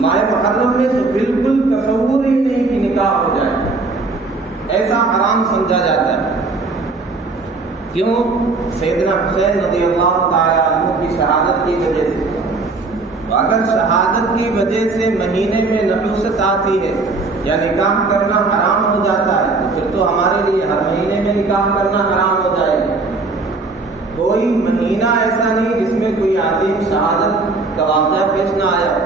ماہ محرم میں تو بالکل تصور ہی نہیں کہ نکاح ہو جائے، ایسا حرام سمجھا جاتا ہے۔ کیوں؟ سیدنا حسین رضی اللہ تعالیٰ عنہ کی شہادت کی وجہ سے۔ تو اگر شہادت کی وجہ سے مہینے میں نحوست آتی ہے یا نکاح کرنا حرام ہو جاتا ہے، تو پھر تو ہمارے لیے ہر مہینے میں نکاح کرنا حرام ہو جائے گا۔ کوئی مہینہ ایسا نہیں جس میں کوئی عظیم شہادت کا واقعہ پیش نہ آیا۔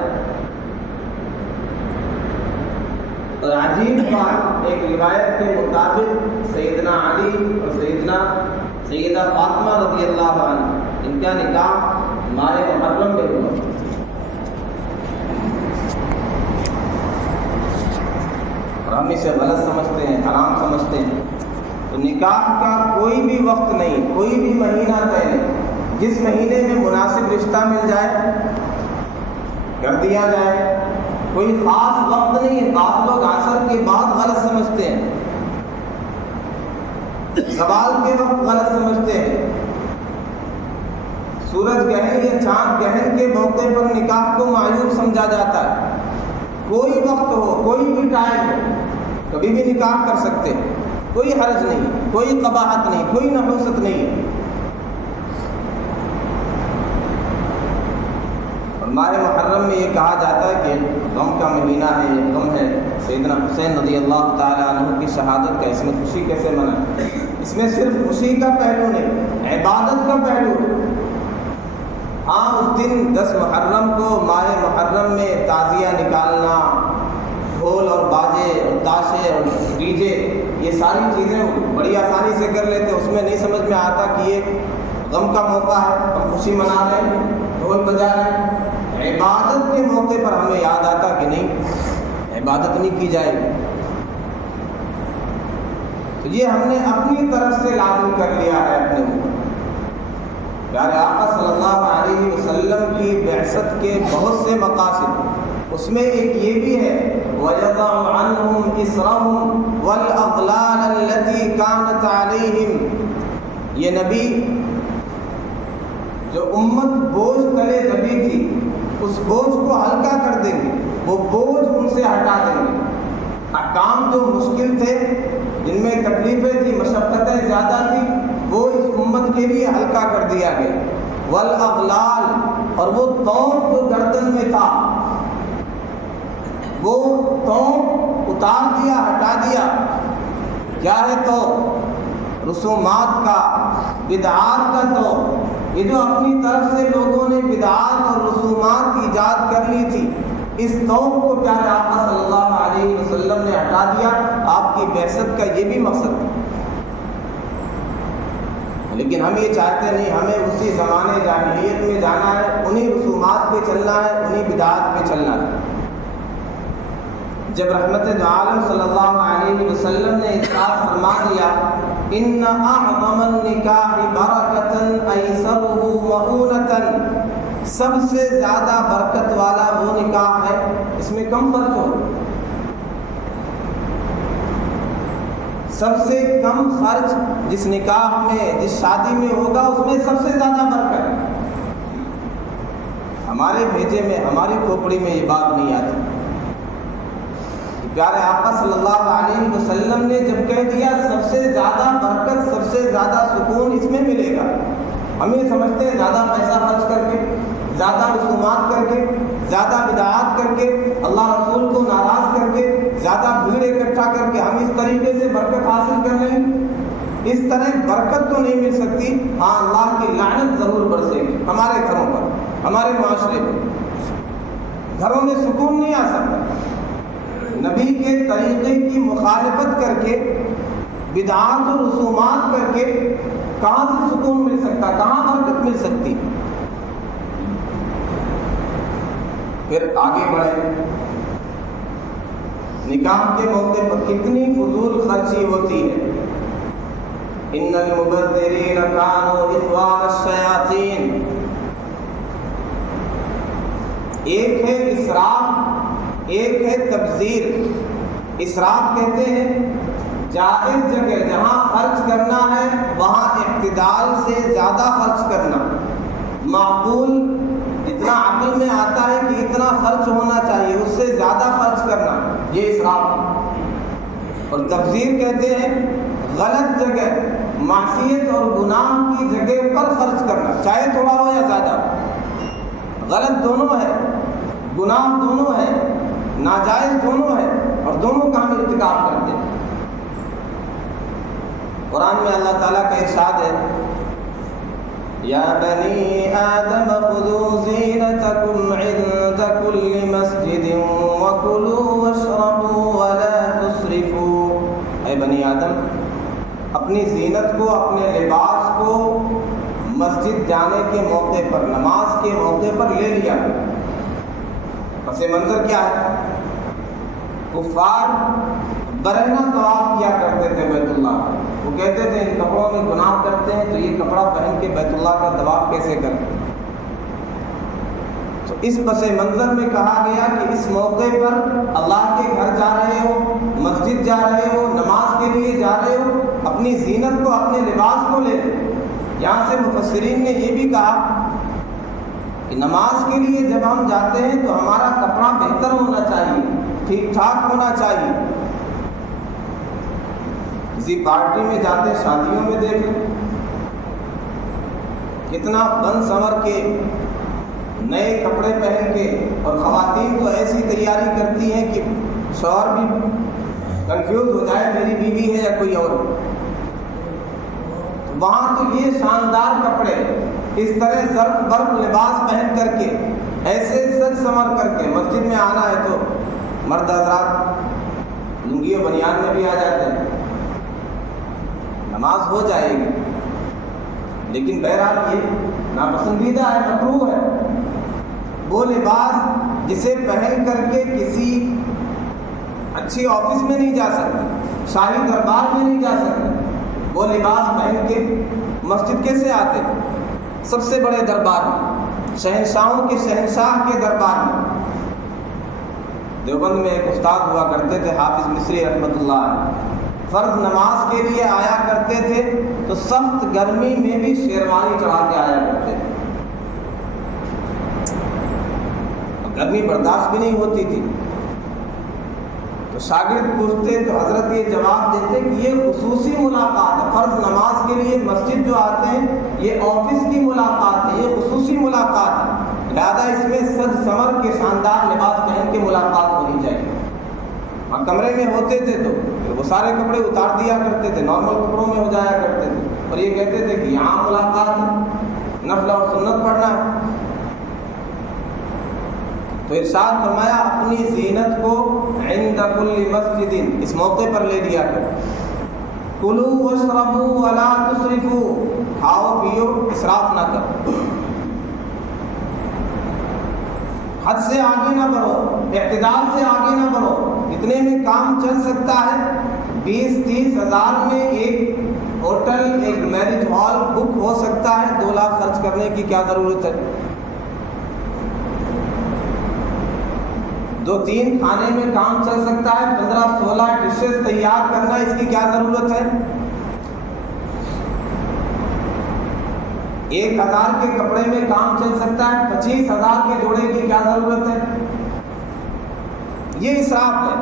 اور عجیب بات، ایک روایت کے مطابق سیدنا علی اور سیدہ فاطمہ رضی اللہ عنہ، ان کا نکاح ماہ محرم میں ہوا۔ اور ہم اسے غلط سمجھتے ہیں، حرام سمجھتے ہیں۔ تو نکاح کا کوئی بھی وقت نہیں، کوئی بھی مہینہ طے نہیں، جس مہینے میں مناسب رشتہ مل جائے کر دیا جائے، کوئی خاص وقت نہیں ہے۔ بعض لوگ عصر کے بعد غلط سمجھتے ہیں، زوال کے وقت غلط سمجھتے ہیں، سورج گرہن یا چاند گرہن کے موقع پر نکاح کو معیوب سمجھا جاتا ہے۔ کوئی وقت ہو، کوئی بھی ٹائم ہو، کبھی بھی نکاح کر سکتے، کوئی حرج نہیں، کوئی قباحت نہیں، کوئی نحوست نہیں۔ اور ماہ محرم میں یہ کہا جاتا ہے کہ غم کا مہینہ ہے، یہ غم ہے سیدنا حسین رضی اللہ تعالیٰ عنہ کی شہادت کا۔ اس میں خوشی کیسے منائیں؟ اس میں صرف خوشی کا پہلو نہیں، عبادت کا پہلو ہے۔ ہاں، اس دن 10 محرم کو ماہ محرم میں تعزیہ نکالنا، ڈھول اور باجے اور تاشے اور ڈی جے، یہ ساری چیزیں بڑی آسانی سے کر لیتے، اس میں نہیں سمجھ میں آتا کہ یہ غم کا موقع ہے، ہم خوشی منا رہے ہیں، ڈھول بجا رہے ہیں۔ عبادت کے موقع پر ہمیں یاد آتا کہ نہیں، عبادت نہیں کی جائے گی۔ تو یہ ہم نے اپنی طرف سے لازم کر لیا ہے اپنے اوپر۔ پیارے آقا صلی اللہ علیہ وسلم کی بعثت کے بہت سے مقاصد، اس میں ایک یہ بھی ہے وَيَضَعُ عَنْهُمْ إِصْرَهُمْ وَالْأَغْلَالَ الَّتِي كَانَتْ عَلَيْهِمْ۔ یہ نبی جو امت بوجھ تلے دبی تھی، اس بوجھ کو ہلکا کر دیں گے، وہ بوجھ ان سے ہٹا دیں گے۔ احکام جو مشکل تھے، جن میں تکلیفیں تھیں، مشقتیں زیادہ تھیں، وہ اس امت کے لیے ہلکا کر دیا گیا۔ والاغلال، اور وہ طوق جو گردن میں تھا، وہ طوق اتار دیا، ہٹا دیا۔ کیا ہے تو رسومات کا، بدعات کا طوق، یہ جو اپنی طرف سے لوگوں نے بدعات اور رسومات کی ایجاد کر لی تھی، اس طوق کو پیارے آقا صلی اللہ علیہ وسلم نے ہٹا دیا۔ آپ کی بعثت کا یہ بھی مقصد ہے۔ لیکن ہم یہ چاہتے نہیں، ہمیں اسی زمانے جاہلیت میں جانا ہے، انہی رسومات پہ چلنا ہے، انہی بدعات پہ چلنا ہے۔ جب رحمت عالم صلی اللہ علیہ وسلم نے ارشاد فرما دیا ان اعظم النکاح برکۃ ایسرہ مؤونۃ، سب سے زیادہ برکت والا وہ نکاح ہے، اس میں کم خرچ ہو، سب سے کم خرچ جس نکاح میں، جس شادی میں ہوگا، اس میں سب سے زیادہ برکت۔ ہمارے بھیجے میں، ہماری کھوپڑی میں یہ بات نہیں آتی۔ پیارے آقا صلی اللہ علیہ وسلم نے جب کہہ دیا سب سے زیادہ برکت، سب سے زیادہ سکون اس میں ملے گا، ہم یہ سمجھتے ہیں زیادہ پیسہ خرچ کر کے، زیادہ رسومات کر کے، زیادہ بدعات کر کے، اللہ رسول کو ناراض کر کے، زیادہ بھیڑ اکٹھا کر کے ہم اس طریقے سے برکت حاصل کر لیں گے۔ اس طرح برکت تو نہیں مل سکتی، ہاں اللہ کی لعنت ضرور برسے گی ہمارے گھروں پر، ہمارے معاشرے میں، گھروں میں سکون نہیں آ سکتا۔ نبی کے طریقے کی مخالفت کر کے، بدعات و رسومات کر کے کہاں سے سکون مل سکتا، کہاں برکت مل سکتی؟ پھر آگے بڑھے، نکاح کے موقع پر کتنی فضول خرچی ہوتی ہے۔ ان المبذرین کانوا اخوان الشیاطین۔ ایک ہے اسراف، ایک ہے تبذیر۔ اسراف کہتے ہیں جائز جگہ جہاں خرچ کرنا ہے وہاں اعتدال سے زیادہ خرچ کرنا، معقول جتنا عقل میں آتا ہے کہ اتنا خرچ ہونا چاہیے اس سے زیادہ خرچ کرنا، یہ اسراف ہے۔ اور تبذیر کہتے ہیں غلط جگہ، معصیت اور گناہ کی جگہ پر خرچ کرنا، چاہے تھوڑا ہو یا زیادہ۔ غلط دونوں ہے، گناہ دونوں ہے، ناجائز دونوں ہے، اور دونوں کا ہم ارتکاب کرتے ہیں۔ قرآن میں اللہ تعالیٰ کا ارشاد ہے یا بنی آدم خذوا زینتکم عند کل مسجد وکلوا واشربوا ولا تسرفوا۔ اے بنی آدم، اپنی زینت کو، اپنے لباس کو مسجد جانے کے موقع پر، نماز کے موقع پر لے لیا۔ پس منظر کیا ہے؟ کفار برہنہ طواف کیا کرتے تھے بیت اللہ، وہ کہتے تھے ان کپڑوں میں گناہ کرتے ہیں تو یہ کپڑا پہن کے بیت اللہ کا طواف کیسے کریں؟ تو اس پس منظر میں کہا گیا کہ اس موقع پر اللہ کے گھر جا رہے ہو، مسجد جا رہے ہو، نماز کے لیے جا رہے ہو، اپنی زینت کو، اپنے لباس کو لے لو۔ یہاں سے مفسرین نے یہ بھی کہا کہ نماز کے لیے جب ہم جاتے ہیں تو ہمارا کپڑا بہتر ہونا چاہیے، ٹھیک ٹھاک ہونا چاہیے۔ کسی پارٹی میں جاتے، شادیوں میں دیکھیں کتنا بن سنور کے نئے کپڑے پہن کے، اور خواتین تو ایسی تیاری کرتی ہیں کہ شوہر بھی کنفیوز ہو جائے میری بیوی ہے یا کوئی اور۔ وہاں تو یہ شاندار کپڑے، اس طرح زرق برق لباس پہن کر کے، ایسے سج سنور کر کے مسجد میں آنا ہے تو مرد حضرات لنگی و بنیان میں بھی آ جاتے ہیں، نماز ہو جائے گی، لیکن بہرحال یہ ناپسندیدہ ہے، مکروہ ہے۔ وہ لباس جسے پہن کر کے کسی اچھی آفس میں نہیں جا سکتے، شاہی دربار میں نہیں جا سکتے، وہ لباس پہن کے مسجد کیسے آتے؟ سب سے بڑے دربار میں، شہنشاہوں کے شہنشاہ کے دربار میں۔ دیوبند میں ایک استاد ہوا کرتے تھے حافظ مصری رحمۃ اللہ علیہ، فرض نماز کے لیے آیا کرتے تھے تو سخت گرمی میں بھی شیروانی چڑھا کے آیا کرتے تھے، گرمی برداشت بھی نہیں ہوتی تھی۔ تو شاگرد پوچھتے تو حضرت یہ جواب دیتے کہ یہ خصوصی ملاقات ہے، فرض نماز کے لیے مسجد جو آتے ہیں یہ آفس کی ملاقات ہے، یہ خصوصی ملاقات ہے، لہذا اس میں سج سنور کے شاندار لباس پہن کے ملاقات ہونی چاہیے۔ اور کمرے میں ہوتے تھے تو وہ سارے کپڑے اتار دیا کرتے تھے، نارمل کپڑوں میں ہو جایا کرتے تھے، اور یہ کہتے تھے کہ یہاں ملاقات ہے، نفل اور سنت پڑھنا ہے۔ تو ارشاد فرمایا اپنی زینت کو عند کل مسجد، اس موقع پر لے لیا کر۔ کلوا واشربوا ولا تسرفوا، کھاؤ پیو، اسراف نہ کرو، حد سے آگے نہ بڑھو، اعتدال سے آگے نہ بڑھو۔ اتنے میں کام چل سکتا ہے، 20-30 ہزار میں ایک ہوٹل، ایک میرج ہال بک ہو سکتا ہے، 2 لاکھ خرچ کرنے کی کیا ضرورت ہے؟ 2-3 کھانے میں کام چل سکتا ہے، 15-16 ڈشز تیار کرنا، اس کی کیا ضرورت ہے؟ 1000 کے کپڑے میں کام چل سکتا ہے، 25,000 کے جوڑے کی کیا ضرورت ہے؟ یہ اسراف ہے۔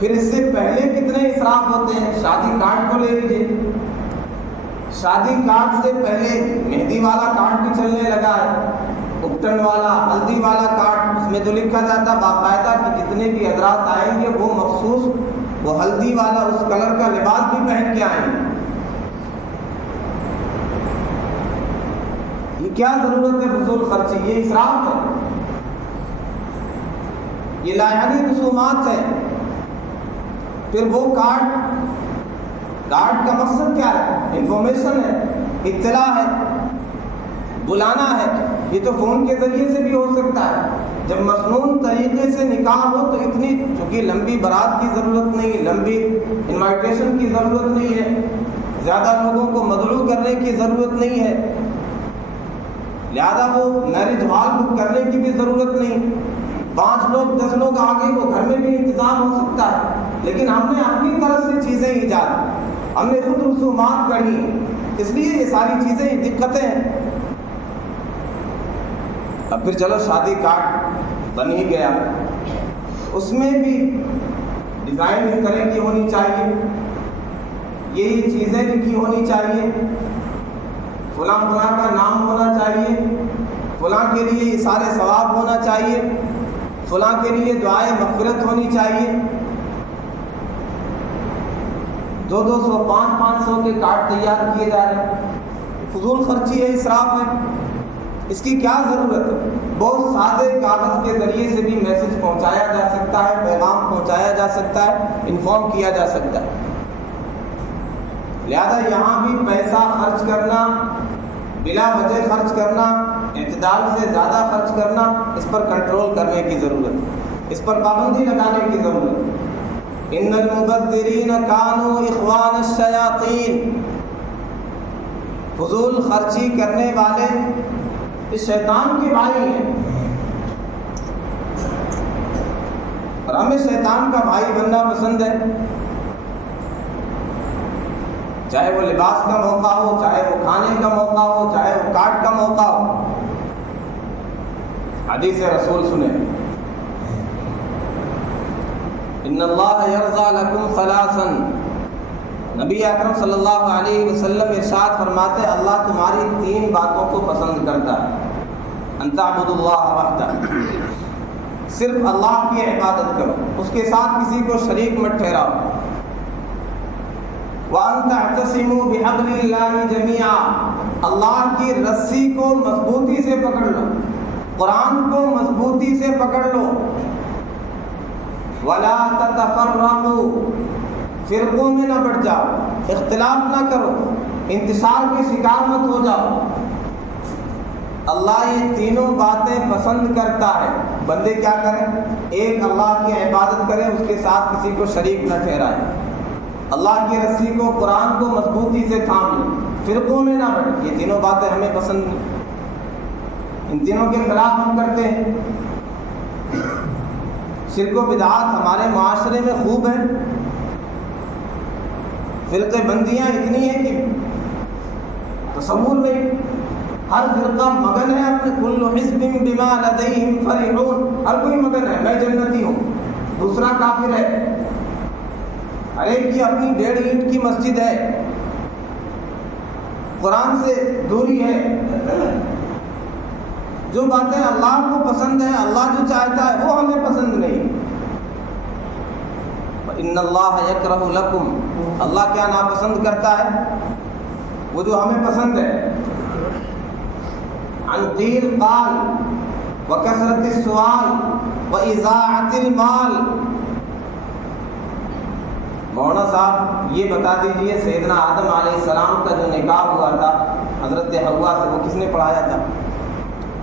پھر اس سے پہلے کتنے اسراف ہوتے ہیں؟ شادی کارڈ کو لے لیجیے، شادی کارڈ سے پہلے مہندی والا کارڈ بھی چلنے لگا ہے، اپٹن والا، ہلدی والا کارڈ، اس میں تو لکھا جاتا باقاعدہ کہ جتنے بھی حضرات آئیں گے وہ مخصوص وہ ہلدی والا اس کلر کا لباس بھی پہن کے آئیں گے۔ یہ کیا ضرورت ہے فضول خرچی؟ یہ اسراف ہے، یہ لایعنی رسومات ہیں۔ پھر وہ کارڈ کا مقصد کیا ہے؟ انفارمیشن ہے، اطلاع ہے، بلانا ہے۔ یہ تو فون کے ذریعے سے بھی ہو سکتا ہے۔ جب مسنون طریقے سے نکاح ہو تو اتنی چونکہ لمبی بارات کی ضرورت نہیں، لمبی انوائٹیشن کی ضرورت نہیں ہے، زیادہ لوگوں کو مدعو کرنے کی ضرورت نہیں ہے، لہذا وہ میرج ہال بک کرنے کی بھی ضرورت نہیں۔ 5 لوگ 10 لوگ آگے وہ گھر میں بھی انتظام ہو سکتا ہے، لیکن ہم نے اپنی طرف سے چیزیں ایجاد، ہم نے خود رسومات گڑھی، اس لیے یہ ساری چیزیں دقتیں ہیں۔ اب پھر چلو شادی کارڈ بن ہی گیا، اس میں بھی ڈیزائن اس طرح کی ہونی چاہیے، یہ چیزیں لکھی ہونی چاہیے، فلاں فلاں کا نام ہونا چاہیے، فلاں کے لیے اثار ثواب ہونا چاہیے، فلاں کے لیے دعائے مغفرت ہونی چاہیے۔ 200 500 کے کارڈ تیار کیے جا رہے ہیں، فضول خرچی ہے، اسراف ہے، اس کی کیا ضرورت ہے؟ بہت سادے کاغذ کے ذریعے سے بھی میسج پہنچایا جا سکتا ہے، پیغام پہنچایا جا سکتا ہے، انفارم کیا جا سکتا ہے۔ لہذا یہاں بھی پیسہ خرچ کرنا، بلا وجہ خرچ کرنا، اعتدال سے زیادہ خرچ کرنا، اس پر کنٹرول کرنے کی ضرورت ہے، اس پر پابندی لگانے کی ضرورت ہے۔ ان المبذرین کانوا اخوان الشیاطین، فضول خرچی کرنے والے اس شیطان کے بھائی ہیں، اور ہمیں شیطان کا بھائی بننا پسند ہے، چاہے وہ لباس کا موقع ہو، چاہے وہ کھانے کا موقع ہو، چاہے وہ کارڈ کا موقع ہو۔ حدیث رسول سنیں، ان اللہ یرضی لکم ثلاثا، نبی اکرم صلی اللہ علیہ وسلم ارشاد فرماتے اللہ تمہاری 3 باتوں کو پسند کرتا ہے۔ ان تعبدوا اللہ وحدہ، صرف اللہ کی عبادت کرو، اس کے ساتھ کسی کو شریک مت ٹھہراؤ۔ وَأَن تَعْتَصِمُوا بِحَبْلِ اللَّهِ جَمِيعًا، اللہ کی رسی کو مضبوطی سے پکڑ لو، قرآن کو مضبوطی سے پکڑ لو۔ وَلَا تَتَفَرَّقُوا، فرقوں میں نہ بٹ جاؤ، اختلاف نہ کرو، انتشار کے شکار مت ہو جاؤ۔ اللہ یہ تینوں باتیں پسند کرتا ہے، بندے کیا کریں؟ ایک، اللہ کی عبادت کریں، اس کے ساتھ کسی کو شریک نہ ٹھہرائیں، اللہ کی رسی کو، قرآن کو مضبوطی سے تھام لیں، فرقوں میں نہ بٹیں۔ یہ تینوں باتیں ہمیں پسند نہیں، ان تینوں کے خلاف ہم کرتے ہیں۔ شرک و بدعات ہمارے معاشرے میں خوب ہیں، فرقے بندیاں اتنی ہیں کہ تصور نہیں، ہر فرقہ مگن ہے اپنے، کل حزب بما لدیہم فرحون، ہر کوئی مگن ہے، میں جنتی ہوں، دوسرا کافر ہے، ہر ایک کی اپنی 1.5 اینٹ کی مسجد ہے، قرآن سے دوری ہے۔ جو باتیں اللہ کو پسند ہیں، اللہ جو چاہتا ہے وہ ہمیں پسند نہیں۔ ان اللہ یکرہ لکم، اللہ کیا ناپسند کرتا ہے؟ وہ جو ہمیں پسند ہے۔ عن قیل قال وکثرت السؤال واضاعت المال، مولانا صاحب یہ بتا دیجئے سیدنا آدم علیہ السلام کا جو نکاح ہوا تھا حضرت حوا سے، وہ کس نے پڑھایا تھا؟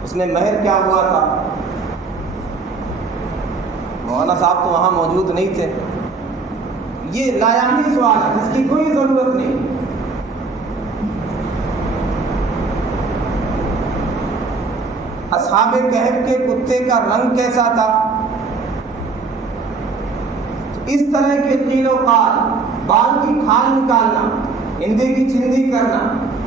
اس میں مہر کیا ہوا تھا؟ مولانا صاحب تو وہاں موجود نہیں تھے۔ یہ لایعنی سوال ہے، اس کی کوئی ضرورت نہیں۔ اصحاب کہف کے کتے کا رنگ کیسا تھا؟ اس طرح کے قیل و قال، بال کی کھال نکالنا، ہندی کی چندی کرنا،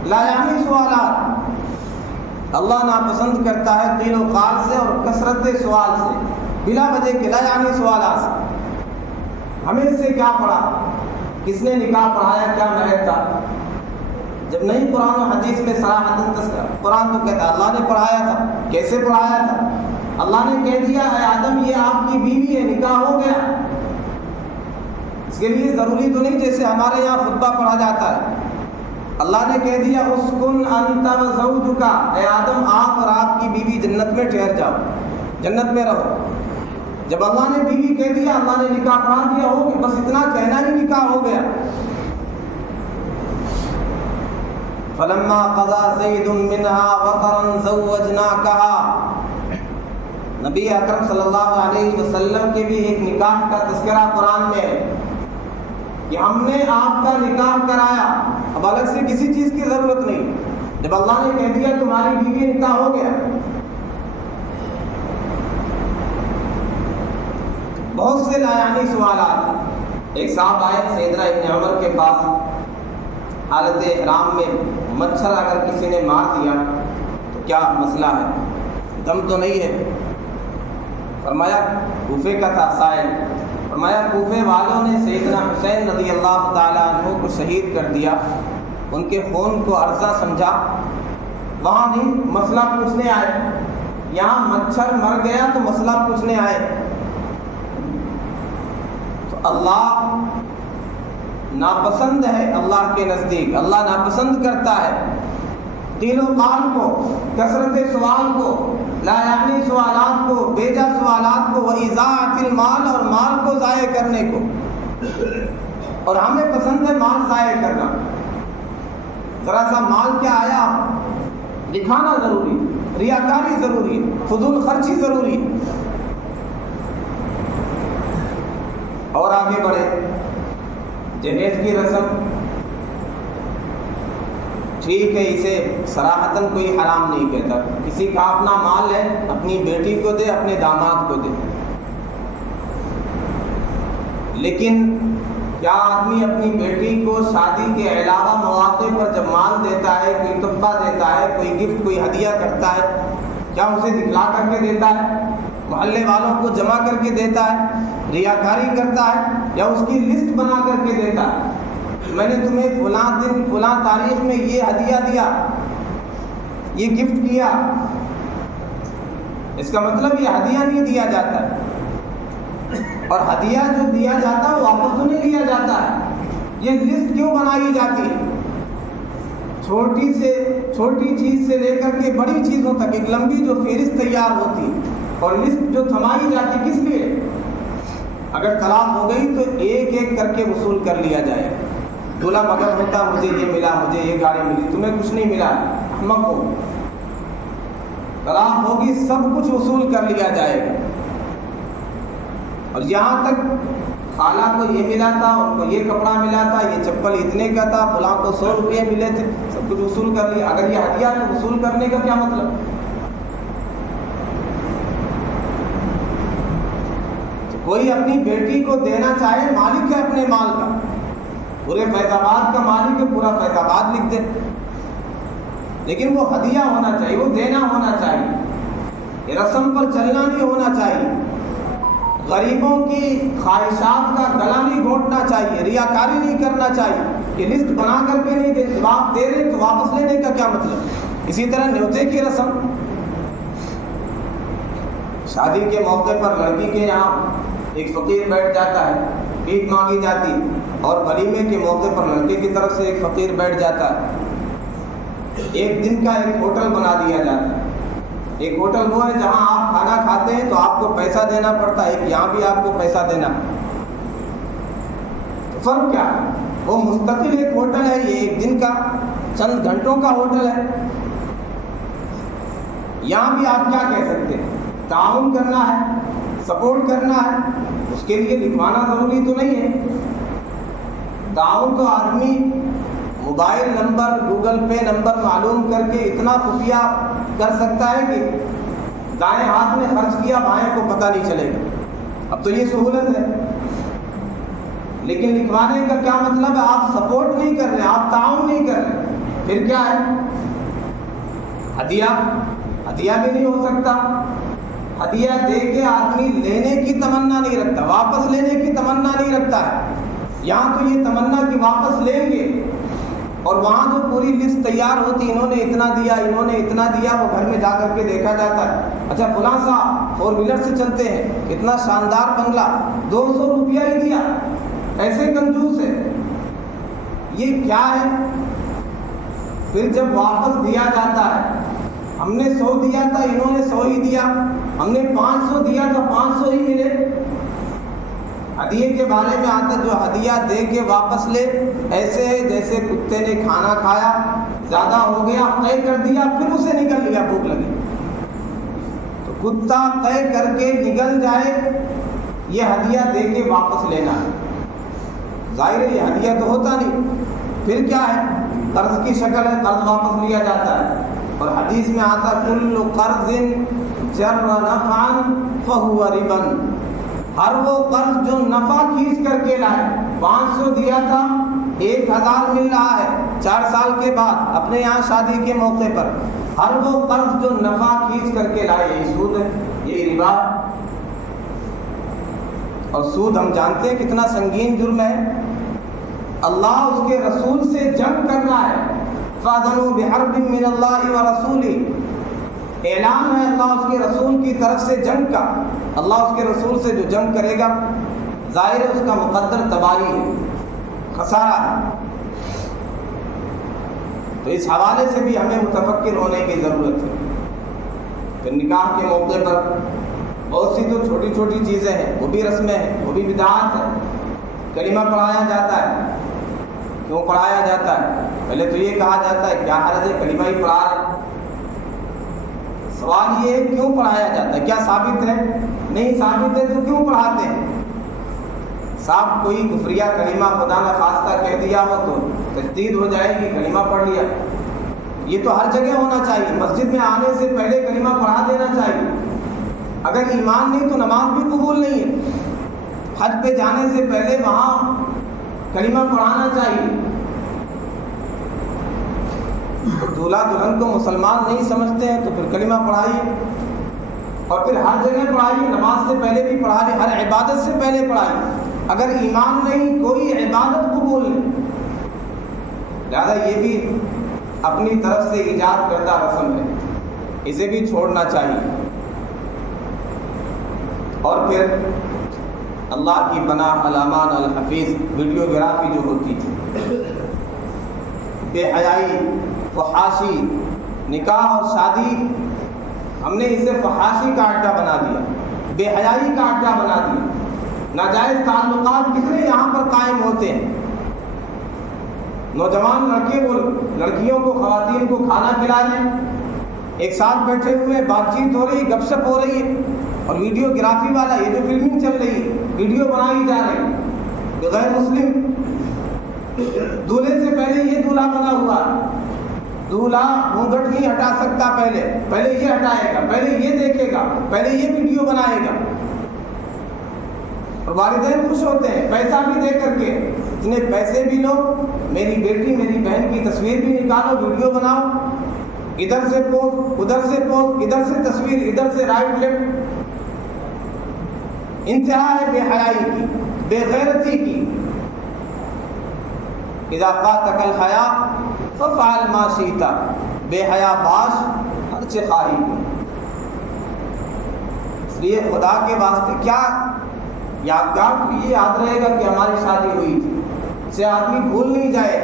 لایعنی سوالات اللہ ناپسند کرتا ہے، قیل و قال سے اور کثرت سوال سے، بلا وجہ کے لایعنی سوالات سے۔ ہمیں اس سے کیا پڑھا؟ کس نے نکاح پڑھایا؟ کیا مہر تھا؟ جب نہیں قرآن و حدیث میں صراحتاً تذکرہ، قرآن تو کہتا ہے اللہ نے پڑھایا تھا، کیسے پڑھایا تھا؟ اللہ نے کہہ دیا اے آدم یہ آپ کی بیوی ہے، نکاح ہو گیا۔ اس کے لیے ضروری تو نہیں جیسے ہمارے یہاں خطبہ پڑھا جاتا ہے، اللہ نے کہہ دیا اسکن انت و زوجک، اے آدم آپ اور آپ کی بیوی جنت میں ٹھہر جاؤ، جنت میں رہو۔ جب اللہ نے بیوی کہہ دیا، اللہ نے نکاح پڑھا دیا، ہو کہ بس اتنا کہنا ہی نکاح ہو گیا۔ فلما قضى زید منها وطرا زوجناکها، نبی اکرم صلی اللہ علیہ وسلم کے بھی ایک نکاح کا تذکرہ قرآن میں ہے کہ ہم نے آپ کا نکاح کرایا، اب الگ سے کسی چیز کی ضرورت نہیں، جب اللہ نے کہہ دیا تمہاری بیوی نکاح ہو گیا۔ بہت سے لایعنی سوالات ہیں۔ ایک صاحب آئے سیدنا ابن عمر کے پاس، حالت احرام میں مچھر اگر کسی نے مار دیا تو کیا مسئلہ ہے؟ دم تو نہیں ہے؟ فرمایا کوفے کا تھا سائل. فرمایا کوفے والوں نے سیدنا حسین رضی اللہ تعالیٰ عنہ کو شہید کر دیا. ان کے خون کو عرضہ سمجھا. وہاں نہیں مسئلہ پوچھنے آئے. یہاں مچھر مر گیا تو مسئلہ پوچھنے آئے. تو اللہ ناپسند ہے، اللہ کے نزدیک اللہ ناپسند کرتا ہے قیل و قال کو، کثرت سوال کو، لا یعنی سوالات کو، بیجا سوالات کو، وَإِضَاعَةِ الْمَالِ اور مال کو ضائع کرنے کو. اور ہمیں پسند ہے مال ضائع کرنا. ذرا سا مال کیا آیا دکھانا ضروری، ریاکاری ضروری، فضول خرچی ضروری. اور آگے بڑھے. جہیز کی رسم ٹھیک ہے، اسے صراحتاً کوئی حرام نہیں کہتا. کسی کا اپنا مال ہے، اپنی بیٹی کو دے، اپنے داماد کو دے. لیکن کیا آدمی اپنی بیٹی کو شادی کے علاوہ مواقع پر جب مال دیتا ہے، کوئی تحفہ دیتا ہے، کوئی گفٹ، کوئی ہدیہ کرتا ہے، کیا اسے دکھلا کر کے دیتا ہے؟ محلے والوں کو جمع کر کے دیتا ہے؟ ریاکاری کرتا ہے؟ یا اس کی لسٹ بنا کر کے دیتا ہے؟ میں نے تمہیں فلاں دن فلاں تاریخ میں یہ ہدیہ دیا، یہ گفٹ کیا. اس کا مطلب یہ ہدیہ نہیں دیا جاتا ہے. اور ہدیہ جو دیا جاتا ہے وہ واپس تو نہیں لیا جاتا ہے. یہ لسٹ کیوں بنائی جاتی ہے؟ چھوٹی سے چھوٹی چیز سے لے کر کے بڑی چیزوں تک ایک لمبی جو فہرست تیار ہوتی ہے، اور لسٹ جو تھمائی جاتی کس لیے؟ اگر طلاق ہو گئی تو ایک ایک کر کے وصول کر لیا جائے. دولہا مگر ہوتا مجھے یہ ملا، مجھے یہ گاڑی ملی، تمہیں کچھ نہیں ملا، احمق ہو. طلاق ہوگی سب کچھ وصول کر لیا جائے گا. اور یہاں تک خالہ کو یہ ملا تھا، ان کو یہ کپڑا ملا تھا، یہ چپل اتنے کا تھا، فلاں کو 100 روپے ملے تھے، سب کچھ وصول کر لیا. اگر یہ ہدیہ تو وصول کرنے کا کیا مطلب؟ تو کوئی اپنی بیٹی کو دینا چاہے، مالک ہے اپنے مال کا، پورے فیض آباد کا مالک ہے، پورا فیض آباد لکھ دے. لیکن وہ ہدیہ ہونا چاہیے، وہ دینا ہونا چاہیے. یہ رسم پر چلنا نہیں ہونا چاہیے. غریبوں کی خواہشات کا گلا نہیں گھونٹنا چاہیے، ریاکاری نہیں کرنا چاہیے. یہ لسٹ بنا کر کے نہیں دے رہے تو واپس لینے کا کیا مطلب؟ اسی طرح نیوتے کی رسم. شادی کے موقع پر لڑکی کے یہاں ایک فقیر بیٹھ جاتا ہے، بھیک مانگی جاتی، اور ولیمے کے موقع پر لڑکے کی طرف سے ایک فقیر بیٹھ جاتا ہے. ایک دن کا ایک ہوٹل بنا دیا جاتا ہے. ایک ہوٹل وہ ہے جہاں آپ کھانا کھاتے ہیں تو آپ کو پیسہ دینا پڑتا ہے، ایک یہاں بھی آپ کو پیسہ دینا. تو فرق کیا ہے؟ وہ مستقل ایک ہوٹل ہے، یہ ایک دن کا چند گھنٹوں کا ہوٹل ہے. یہاں بھی آپ کیا کہہ سکتے ہیں؟ تعاون کرنا ہے، سپورٹ کرنا ہے. اس کے لیے لکھوانا ضروری تو نہیں ہے. تعاون تو آدمی موبائل نمبر، گوگل پے نمبر معلوم کر کے اتنا خفیہ کر سکتا ہے کہ دائیں ہاتھ میں خرچ کیا بائیں کو پتہ نہیں چلے گا. اب تو یہ سہولت ہے. لیکن لکھوانے کا کیا مطلب ہے؟ آپ سپورٹ نہیں کر رہے، آپ تعاون نہیں کر رہے. پھر کیا ہے؟ ہدیہ بھی نہیں ہو سکتا. ہدیہ دے کے آدمی لینے کی تمنا نہیں رکھتا، واپس لینے کی تمنا نہیں رکھتا ہے. یہاں تو یہ تمنا کہ واپس لیں گے، اور وہاں جو پوری لسٹ تیار ہوتی، انہوں نے اتنا دیا، انہوں نے اتنا دیا، وہ گھر میں جا کر کے دیکھا جاتا ہے. اچھا فلاں سا 4 ویلر سے چلتے ہیں، اتنا شاندار بنگلہ، 200 روپیہ ہی دیا. ایسے کنجوس ہے. یہ کیا ہے؟ پھر جب واپس دیا جاتا ہے، ہم نے 100 دیا تھا، انہوں نے 100 ہی دیا، ہم نے 500 دیا تھا، 500 ہی ملے. ہدیے کے بارے میں آتا جو ہدیہ دے کے واپس لے، ایسے ہے جیسے کتے نے کھانا کھایا، زیادہ ہو گیا، قے کر دیا، پھر اسے نگل لیا، بھوک لگی. تو کتا قے کر کے نگل جائے، یہ ہدیہ دے کے واپس لینا ہے. ظاہر ہے یہ ہدیہ تو ہوتا نہیں. پھر کیا ہے؟ قرض کی شکل ہے، قرض واپس لیا جاتا ہے. اور حدیث میں آتا کل قرض جر نفعا فهو ربا. ہر وہ قرض جو نفع کھینچ کر کے لائے، 500 دیا تھا، 1000 مل رہا ہے 4 سال کے بعد اپنے یہاں شادی کے موقع پر، ہر وہ قرض جو نفع کھینچ کر کے لائے یہی سود ہے، یہی ربا ہے۔ اور سود ہم جانتے ہیں کتنا سنگین جرم ہے۔ اللہ اس کے رسول سے جنگ کر رہا ہے، فَأَذَنُوا بِحَرْبٍ مِّنَ اللَّهِ وَرَسُولِهِ، اعلان ہے اللہ اس کے رسول کی طرف سے جنگ کا۔ اللہ اس کے رسول سے جو جنگ کرے گا ظاہر ہے اس کا مقدر تباہی ہے، خسارہ ہے۔ تو اس حوالے سے بھی ہمیں متفکر ہونے کی ضرورت ہے کہ نکاح کے موقع پر بہت سی تو چھوٹی چھوٹی چیزیں ہیں، وہ بھی رسمیں ہیں، وہ بھی بدعات ہیں۔ کلمہ پڑھایا جاتا ہے، کیوں پڑھایا جاتا ہے؟ پہلے تو یہ کہا جاتا ہے کیا حرج ہے، کلمہ ہی پڑھا رہے۔ سوال یہ ہے کیوں پڑھایا جاتا ہے، کیا ثابت ہے؟ نہیں ثابت ہے تو کیوں پڑھاتے ہیں؟ صاحب کوئی کفریہ کلمہ خدا نہ خواستہ کہہ دیا ہو تو تجدید ہو جائے گی، کلمہ پڑھ لیا۔ یہ تو ہر جگہ ہونا چاہیے، مسجد میں آنے سے پہلے کلمہ پڑھا دینا چاہیے۔ اگر ایمان نہیں تو نماز بھی قبول نہیں ہے۔ حج پہ جانے سے پہلے وہاں کلمہ پڑھانا چاہیے۔ دولہا دلہن کو مسلمان نہیں سمجھتے ہیں تو پھر کلمہ پڑھائیے، اور پھر ہر جگہ پڑھائیے، نماز سے پہلے بھی پڑھائیے، ہر عبادت سے پہلے پڑھائیے۔ اگر ایمان نہیں کوئی عبادت قبول نہیں۔ لہٰذا یہ بھی اپنی طرف سے ایجاد کردہ رسم ہے، اسے بھی چھوڑنا چاہیے۔ اور پھر اللہ کی پناہ الامان الحفیظ ویڈیوگرافی جو ہوتی تھی، بے حیائی، فحاشی، نکاح اور شادی ہم نے اسے فحاشی کا اڈا بنا دیا، بے حیائی کا اڈا بنا دیا۔ ناجائز تعلقات کتنے یہاں پر قائم ہوتے ہیں۔ نوجوان لڑکے وہ لڑکیوں کو، خواتین کو کھانا کھلا رہے ہیں، ایک ساتھ بیٹھے ہوئے بات چیت ہو رہی، گپ شپ ہو رہی ہے، اور ویڈیوگرافی والا یہ جو فلمنگ چل رہی ہے، ویڈیو بنائی جا رہی ہے بغیر مسلم۔ دولہے سے پہلے یہ دولہا بنا ہوا، دولہا گھونگھٹ نہیں ہٹا سکتا، پہلے یہ ہٹائے گا، پہلے یہ دیکھے گا، پہلے یہ ویڈیو بنائے گا۔ اور والدین خوش ہوتے ہیں پیسہ بھی دے کر کے، اتنے پیسے بھی لو، میری بیٹی میری بہن کی تصویر بھی نکالو، ویڈیو بناؤ، ادھر سے پوز، ادھر سے پوز، ادھر سے تصویر، ادھر سے رائٹ لیفٹ۔ انتہا ہے بے حیائی کی، بے غیرتی کی۔ اذا فاتک الحیا ففعل ما شئت، بے حیا باش ہر چه خواہی کی۔ اس لیے خدا کے واسطے کیا یادگار تو یہ یاد رہے گا کہ ہماری شادی ہوئی تھی، اسے آدمی بھول نہیں جائے۔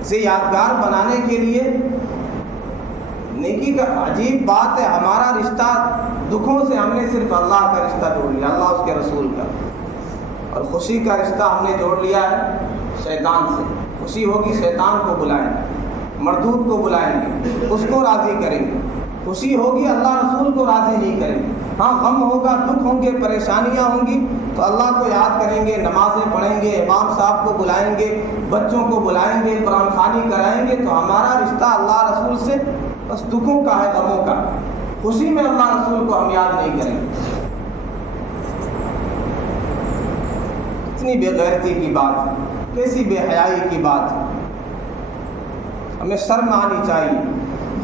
اسے یادگار بنانے کے لیے نیکی کا عجیب بات ہے، ہمارا رشتہ دکھوں سے ہم نے صرف اللہ کا رشتہ جوڑ لیا، اللہ اس کے رسول کا، اور خوشی کا رشتہ ہم نے جوڑ لیا ہے شیطان سے۔ خوشی ہوگی شیطان کو بلائیں گے، مردود کو بلائیں گے، اس کو راضی کریں گے۔ خوشی ہوگی اللہ رسول کو راضی نہیں کریں گے۔ ہاں غم ہوگا، دکھ ہوں گے، پریشانیاں ہوں گی تو اللہ کو یاد کریں گے، نمازیں پڑھیں گے، امام صاحب کو بلائیں گے، بچوں کو بلائیں گے، قرآن خوانی کرائیں گے، تو ہمارا رشتہ اللہ رسول سے بس دکھوں کا ہے، غموں کا۔ خوشی میں اللہ رسول کو ہم یاد نہیں کریں گے۔ کتنی بے غیرتی کی بات ہے، کیسی بے حیائی کی بات ہے۔ ہمیں شرم آنی چاہیے۔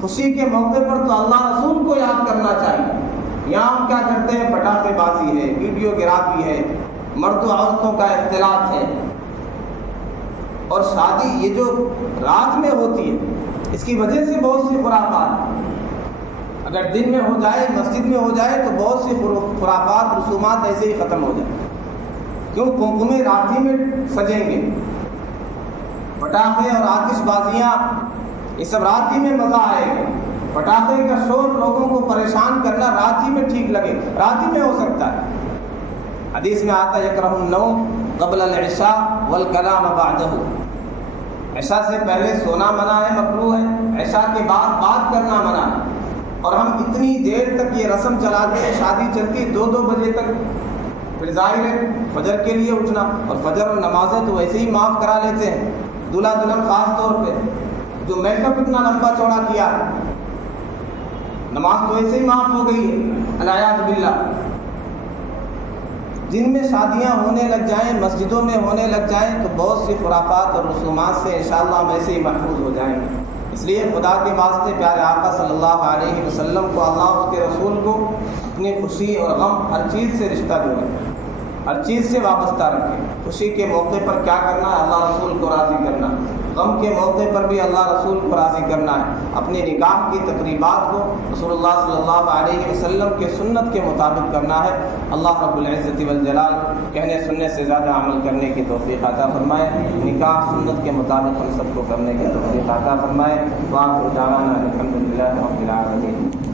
خوشی کے موقع پر تو اللہ رسول کو یاد کرنا چاہیے۔ یہاں ہم کیا کرتے ہیں، پٹاخے بازی ہے، ویڈیوگرافی ہے، مرد و عورتوں کا اختلاط ہے، اور شادی یہ جو رات میں ہوتی ہے اس کی وجہ سے بہت سی خرافات، اگر دن میں ہو جائے، مسجد میں ہو جائے تو بہت سی خرافات، رسومات ایسے ہی ختم ہو جائیں۔ کیوں؟ قمقمے رات ہی میں سجیں گے، پٹاخے اور آتش بازیاں یہ سب رات ہی میں مزہ آئے گا۔ پٹاخے کا شور لوگوں کو پریشان کرنا رات ہی میں ٹھیک لگے، رات ہی میں ہو سکتا ہے۔ حدیث میں آتا ہے یکرہ النوم قبل العشاء والکلام بعدہ، عشاء سے پہلے سونا منع ہے، مکروہ ہے، عشاء کے بعد بات کرنا منع ہے۔ اور ہم اتنی دیر تک یہ رسم چلاتے ہیں، شادی چلتی 2-2 بجے تک، پھر ظاہر ہے فجر کے لیے اٹھنا، اور فجر اور نمازیں تو ویسے ہی معاف کرا لیتے ہیں، دلہا دلہن خاص طور پہ جو میک اپ اتنا لمبا چوڑا کیا ہے، نماز تو ایسے ہی معاف ہو گئی ہے، العیاذ باللہ۔ جن میں شادیاں ہونے لگ جائیں، مسجدوں میں ہونے لگ جائیں، تو بہت سی خرافات اور رسومات سے انشاءاللہ ہم ایسے ہی محفوظ ہو جائیں گے۔ اس لیے خدا کے واسطے پیارے آقا صلی اللہ علیہ وسلم کو اللہ اس کے رسول کو اپنی خوشی اور غم ہر چیز سے رشتہ جوڑے، ہر چیز سے وابستہ رکھے۔ خوشی کے موقع پر کیا کرنا ہے؟ اللہ رسول کو راضی کرنا، غم کے موقع پر بھی اللہ رسول کو راضی کرنا ہے۔ اپنی نکاح کی تقریبات کو رسول اللہ صلی اللہ علیہ وسلم کے سنت کے مطابق کرنا ہے۔ اللہ رب العزت والجلال کہنے سننے سے زیادہ عمل کرنے کی توفیق عطا فرمائے، نکاح سنت کے مطابق ہم سب کو کرنے کی توفیق عطا فرمائے۔ وآخر دعوانا الحمد للہ رب العالمین۔